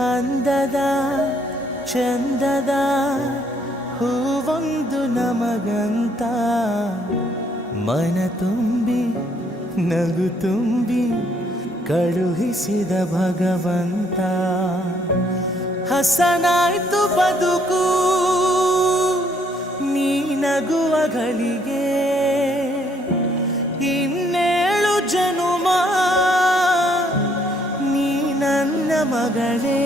ಅಂದದ ಚಂದದ ಹೂವೊಂದು ನಮಗಂತ ಮನ ತುಂಬಿ ನಗು ತುಂಬಿ ಕಳುಹಿಸಿದ ಭಗವಂತ ಹಸನಾಯ್ತು ಬದುಕು ನೀ ನಗುವ ಗಳಿಗೆ ಇನ್ನೇಳು ಜನುಮ ನೀ ನನ್ನ ಮಗಳೇ